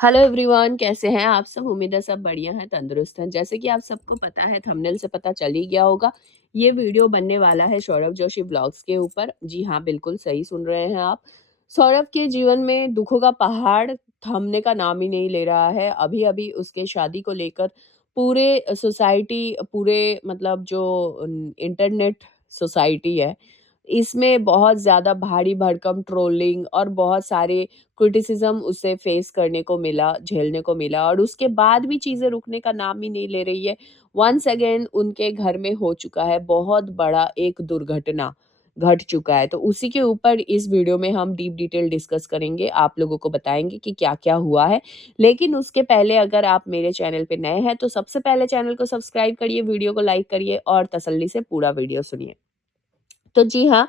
Hello everyone, कैसे हैं आप सब। उम्मीद है सब बढ़िया हैं, तंदुरुस्त हैं। जैसे कि आप सबको पता है, थंबनेल से पता चल ही गया होगा, ये वीडियो बनने वाला है सौरभ जोशी ब्लॉग्स के ऊपर। जी हाँ, बिल्कुल सही सुन रहे हैं आप। सौरभ के जीवन में दुखों का पहाड़ थमने का नाम ही नहीं ले रहा है। अभी अभी उसके शादी को लेकर पूरे सोसाइटी, पूरे मतलब जो इंटरनेट सोसाइटी है, इसमें बहुत ज़्यादा भारी भरकम ट्रोलिंग और बहुत सारे क्रिटिसिज्म उसे फेस करने को मिला, झेलने को मिला, और उसके बाद भी चीज़ें रुकने का नाम ही नहीं ले रही है। वन्स अगेन उनके घर में हो चुका है बहुत बड़ा एक दुर्घटना, घट चुका है। तो उसी के ऊपर इस वीडियो में हम डीप डिटेल डिस्कस करेंगे, आप लोगों को बताएँगे कि क्या-क्या हुआ है। लेकिन उसके पहले अगर आप मेरे चैनल पे नए हैं, तो सबसे पहले चैनल को सब्सक्राइब करिए, वीडियो को लाइक करिए और तसल्ली से पूरा वीडियो सुनिए। तो जी हाँ,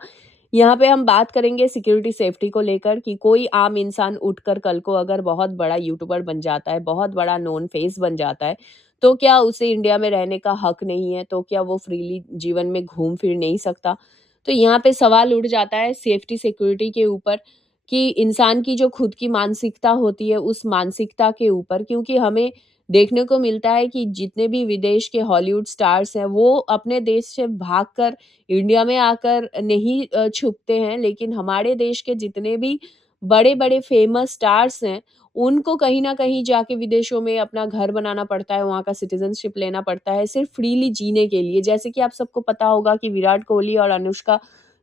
यहाँ पे हम बात करेंगे सिक्योरिटी सेफ्टी को लेकर कि कोई आम इंसान उठकर कल को अगर बहुत बड़ा यूट्यूबर बन जाता है, बहुत बड़ा नोन फेस बन जाता है, तो क्या उसे इंडिया में रहने का हक नहीं है? तो क्या वो फ्रीली जीवन में घूम फिर नहीं सकता? तो यहाँ पे सवाल उठ जाता है सेफ्टी सिक्योरिटी के ऊपर कि इंसान की जो खुद की मानसिकता होती है, उस मानसिकता के ऊपर, क्योंकि हमें देखने को मिलता है कि जितने भी विदेश के हॉलीवुड स्टार्स हैं, वो अपने देश से भागकर इंडिया में आकर नहीं छुपते हैं, लेकिन हमारे देश के जितने भी बड़े-बड़े फ़ेमस स्टार्स हैं, उनको कहीं न कहीं जाके विदेशों में अपना घर बनाना पड़ता है, वहाँ का सिटीज़नशिप लेना पड़ता है, सिर्फ़ फ्रीली जीने के लिए। जैसे कि आप सबको पता होगा कि विराट कोहली और अनुष्का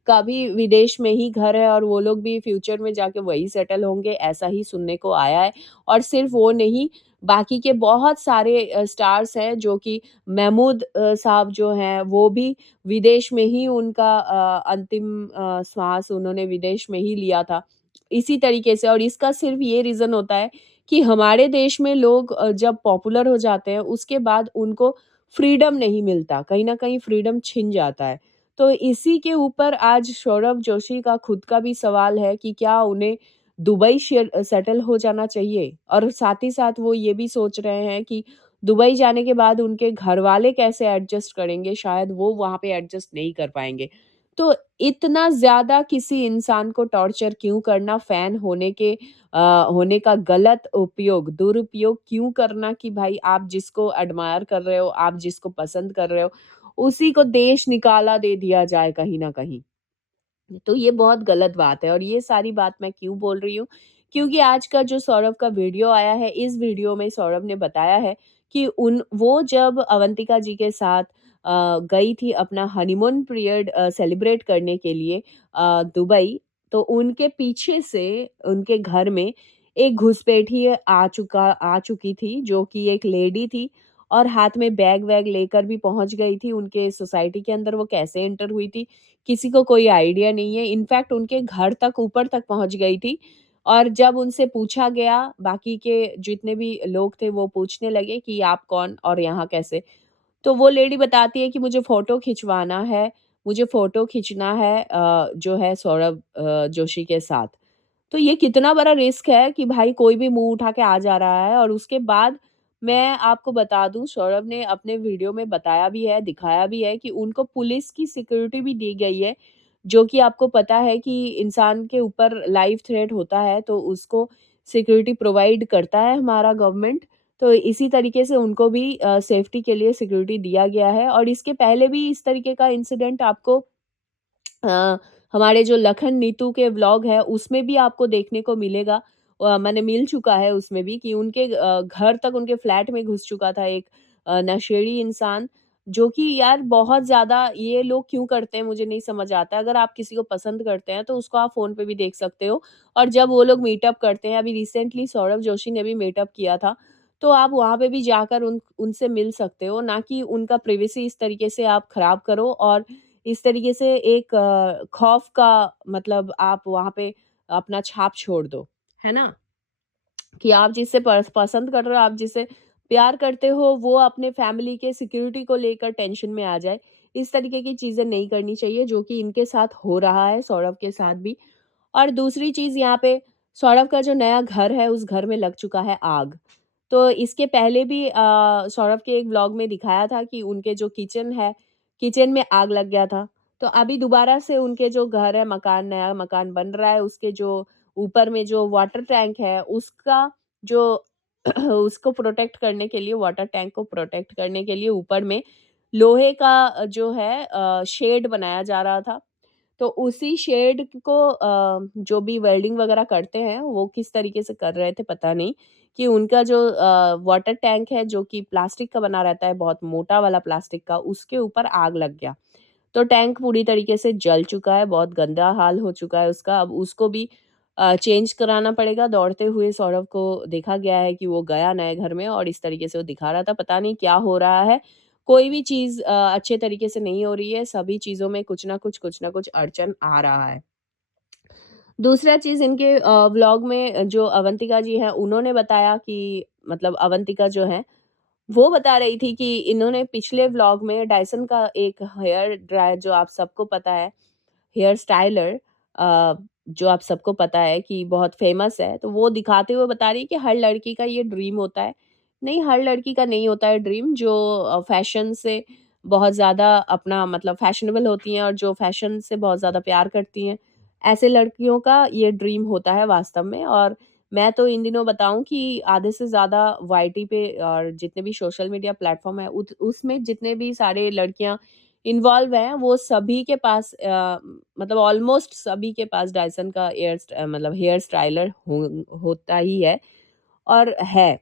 का भी विदेश में ही घर है और वो लोग भी फ्यूचर में जाके वहीं सेटल होंगे, ऐसा ही सुनने को आया है। और सिर्फ़ वो नहीं, बाकी के बहुत सारे स्टार्स हैं जो कि महमूद साहब जो हैं, वो भी विदेश में ही उनका अंतिम श्वास उन्होंने विदेश में ही लिया था। इसी तरीके से, और इसका सिर्फ़ ये रीज़न होता है कि हमारे देश में लोग जब पॉपुलर हो जाते हैं, उसके बाद उनको फ्रीडम नहीं मिलता, कहीं न कहीं फ्रीडम छिन जाता है। तो इसी के ऊपर आज सौरभ जोशी का खुद का भी सवाल है कि क्या उन्हें दुबई सेटल हो जाना चाहिए? और साथ ही साथ वो ये भी सोच रहे हैं कि दुबई जाने के बाद उनके घरवाले कैसे एडजस्ट करेंगे, शायद वो वहाँ पे एडजस्ट नहीं कर पाएँगे। तो इतना ज़्यादा किसी इंसान को टॉर्चर क्यों करना, फ़ैन होने का गलत उपयोग, दुरुपयोग क्यों करना कि भाई आप जिसको एडमायर कर रहे हो, आप जिसको पसंद कर रहे हो, उसी को देश निकाला दे दिया जाए कहीं न कहीं। तो ये बहुत गलत बात है, और ये सारी बात मैं क्यों बोल रही हूँ? क्योंकि आज का जो सौरभ का वीडियो आया है, इस वीडियो में सौरभ ने बताया है कि उन वो जब अवंतिका जी के साथ गई थी अपना हनीमून पीरियड सेलिब्रेट करने के लिए दुबई, तो उनके पीछे से उनके घर में एक घुसपैठी आ चुकी थी, जो कि एक लेडी थी और हाथ में बैग-वैग लेकर भी पहुँच गई थी उनके सोसाइटी के अंदर। वो कैसे एंटर हुई थी, किसी को कोई आइडिया नहीं है। इनफैक्ट उनके घर तक, ऊपर तक पहुँच गई थी, और जब उनसे पूछा गया, बाकी के जितने भी लोग थे वो पूछने लगे कि आप कौन और यहाँ कैसे? तो वो लेडी बताती है कि मुझे फ़ोटो खिंचवाना है, मुझे फ़ोटो खींचना है जो है सौरभ जोशी के साथ। तो ये कितना बड़ा रिस्क है कि भाई कोई भी मुँह उठा के आ जा रहा है। और उसके बाद मैं आपको बता दूँ, सौरभ ने अपने वीडियो में बताया भी है, दिखाया भी है कि उनको पुलिस की सिक्योरिटी भी दी गई है, जो कि आपको पता है कि इंसान के ऊपर लाइफ थ्रेट होता है तो उसको सिक्योरिटी प्रोवाइड करता है हमारा गवर्नमेंट। तो इसी तरीके से उनको भी सेफ्टी के लिए सिक्योरिटी दिया गया है, और इसके पहले भी इस तरीके का इंसिडेंट आपको हमारे जो लखन नीतू के व्लॉग है, उसमें भी आपको देखने को मिलेगा। माने मिल चुका है उसमें भी कि उनके घर तक, उनके फ्लैट में घुस चुका था एक नशेड़ी इंसान, जो कि यार बहुत ज़्यादा ये लोग क्यों करते हैं मुझे नहीं समझ आता। अगर आप किसी को पसंद करते हैं तो उसको आप फ़ोन पे भी देख सकते हो, और जब वो लोग मीटअप करते हैं, अभी रिसेंटली सौरभ जोशी ने भी मीटअप किया था, तो आप वहाँ पे भी जाकर उनसे मिल सकते हो, ना कि उनका प्राइवेसी इस तरीके से आप खराब करो, और इस तरीके से एक खौफ का मतलब आप वहाँ पे अपना छाप छोड़ दो, है ना? कि आप जिससे पसंद कर रहे हो, आप जिससे प्यार करते हो, वो अपने फैमिली के सिक्योरिटी को लेकर टेंशन में आ जाए। इस तरीके की चीज़ें नहीं करनी चाहिए, जो कि इनके साथ हो रहा है, सौरभ के साथ भी। और दूसरी चीज़ यहाँ पे, सौरभ का जो नया घर है, उस घर में लग चुका है आग। तो इसके पहले भी सौरभ के एक व्लॉग में दिखाया था कि उनके जो किचन है, किचन में आग लग गया था। तो अभी दोबारा से उनके जो घर है, मकान, नया मकान बन रहा है, उसके जो ऊपर में जो वाटर टैंक है, उसका जो उसको प्रोटेक्ट करने के लिए, वाटर टैंक को प्रोटेक्ट करने के लिए ऊपर में लोहे का जो है शेड बनाया जा रहा था। तो उसी शेड को जो भी वेल्डिंग वगैरह करते हैं, वो किस तरीके से कर रहे थे पता नहीं, कि उनका जो वाटर टैंक है जो कि प्लास्टिक का बना रहता है, बहुत मोटा वाला प्लास्टिक का, उसके ऊपर आग लग गया। तो टैंक पूरी तरीके से जल चुका है, बहुत गंदा हाल हो चुका है उसका। अब उसको भी चेंज कराना पड़ेगा। दौड़ते हुए सौरभ को देखा गया है कि वो गया नए घर में और इस तरीके से वो दिखा रहा था। पता नहीं क्या हो रहा है। कोई भी चीज़ अच्छे तरीके से नहीं हो रही है, सभी चीज़ों में कुछ ना कुछ अड़चन आ रहा है। दूसरा चीज़ इनके व्लॉग में जो अवंतिका जी हैं, उन्होंने बताया कि मतलब अवंतिका जो हैं, वो बता रही थी कि इन्होंने पिछले व्लॉग में डायसन का एक हेयर ड्रायर, जो आप सबको पता है, हेयर स्टाइलर, अ, जो आप सबको पता है कि बहुत फ़ेमस है, तो वो दिखाते हुए बता रही है कि हर लड़की का ये ड्रीम होता है। नहीं, हर लड़की का नहीं होता है ड्रीम, जो फ़ैशन से बहुत ज़्यादा अपना मतलब फ़ैशनेबल होती हैं और जो फ़ैशन से बहुत ज़्यादा प्यार करती हैं, ऐसे लड़कियों का ये ड्रीम होता है वास्तव में। और मैं तो इन दिनों बताऊँ कि आधे से ज़्यादा वाईटी पे और जितने भी सोशल मीडिया प्लेटफ़ॉर्म है, उत उसमें जितने भी सारे लड़कियाँ इन्वॉल्व हैं, वो सभी के पास मतलब ऑलमोस्ट सभी के पास डायसन का मतलब हेयर स्टाइलर होता ही है और है।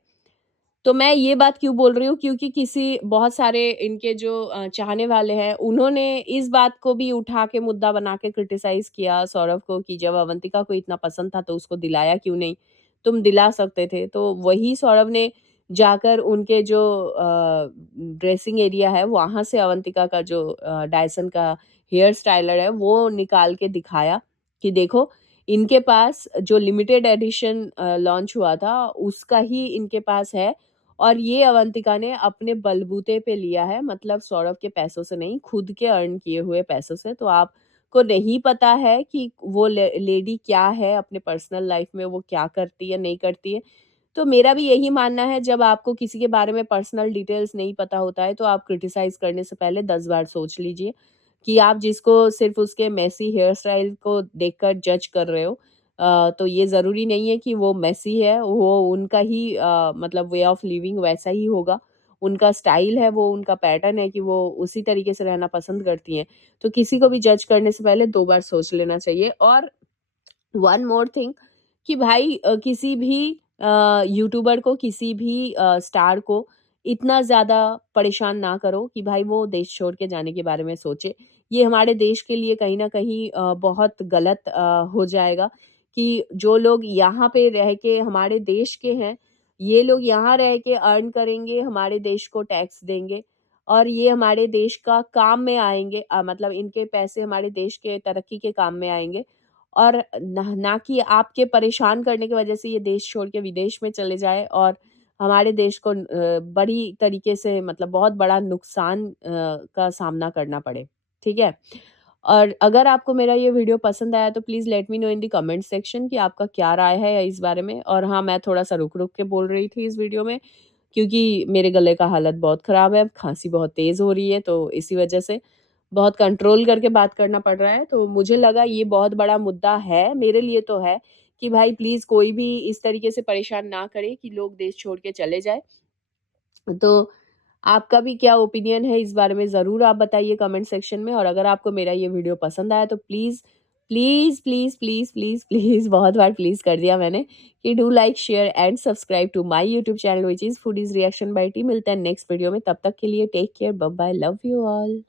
तो मैं ये बात क्यों बोल रही हूँ, क्योंकि किसी बहुत सारे इनके जो चाहने वाले हैं, उन्होंने इस बात को भी उठा के मुद्दा बना के क्रिटिसाइज़ किया सौरभ को कि जब अवंतिका को इतना पसंद था तो उसको दिलाया क्यों नहीं? तुम दिला सकते थे। तो वही सौरभ ने जाकर उनके जो ड्रेसिंग एरिया है, वहाँ से अवंतिका का जो डायसन का हेयर स्टाइलर है, वो निकाल के दिखाया कि देखो, इनके पास जो लिमिटेड एडिशन लॉन्च हुआ था, उसका ही इनके पास है और ये अवंतिका ने अपने बलबूते पे लिया है, मतलब सौरभ के पैसों से नहीं, खुद के अर्न किए हुए पैसों से। तो आपको नहीं पता है कि वो लेडी क्या है, अपने पर्सनल लाइफ में वो क्या करती है, नहीं करती है। तो मेरा भी यही मानना है, जब आपको किसी के बारे में पर्सनल डिटेल्स नहीं पता होता है, तो आप क्रिटिसाइज़ करने से पहले 10 बार सोच लीजिए कि आप जिसको सिर्फ़ उसके मेसी हेयर स्टाइल को देखकर जज कर रहे हो, तो ये ज़रूरी नहीं है कि वो मेसी है, वो उनका ही मतलब वे ऑफ लिविंग वैसा ही होगा। उनका स्टाइल है, वो उनका पैटर्न है कि वो उसी तरीके से रहना पसंद करती हैं। तो किसी को भी जज करने से पहले 2 बार सोच लेना चाहिए। और वन मोर थिंग, कि भाई किसी भी यूट्यूबर को, किसी भी स्टार को इतना ज़्यादा परेशान ना करो कि भाई वो देश छोड़ के जाने के बारे में सोचे। ये हमारे देश के लिए कहीं न कहीं बहुत गलत हो जाएगा कि जो लोग यहाँ पे रह के हमारे देश के हैं, ये लोग यहाँ रह के अर्न करेंगे, हमारे देश को टैक्स देंगे और ये हमारे देश का काम में आएँगे, मतलब इनके पैसे हमारे देश के तरक्की के काम में आएँगे। और ना कि आपके परेशान करने की वजह से ये देश छोड़ के विदेश में चले जाए और हमारे देश को बड़ी तरीके से मतलब बहुत बड़ा नुकसान का सामना करना पड़े, ठीक है? और अगर आपको मेरा ये वीडियो पसंद आया तो please let me know in the comment section कि आपका क्या राय है इस बारे में। और हाँ, मैं थोड़ा-सा रुक-रुक के बोल रही थी इस वीडियो में, क्योंकि मेरे गले का हालत बहुत ख़राब है, खाँसी बहुत तेज़ हो रही है, तो इसी वजह से बहुत कंट्रोल करके बात करना पड़ रहा है। तो मुझे लगा ये बहुत बड़ा मुद्दा है, मेरे लिए तो है, कि भाई प्लीज़ कोई भी इस तरीके से परेशान ना करे कि लोग देश छोड़ के चले जाएँ। तो आपका भी क्या ओपिनियन है इस बारे में, ज़रूर आप बताइए कमेंट सेक्शन में। और अगर आपको मेरा ये वीडियो पसंद आया तो please, please, please, please, please, please बहुत बार प्लीज़ कर दिया मैंने, कि do like, share and subscribe to my YouTube channel which is foodies reaction by T. मिलते हैं नेक्स्ट वीडियो में, तब तक के लिए take care, bye bye, love you all.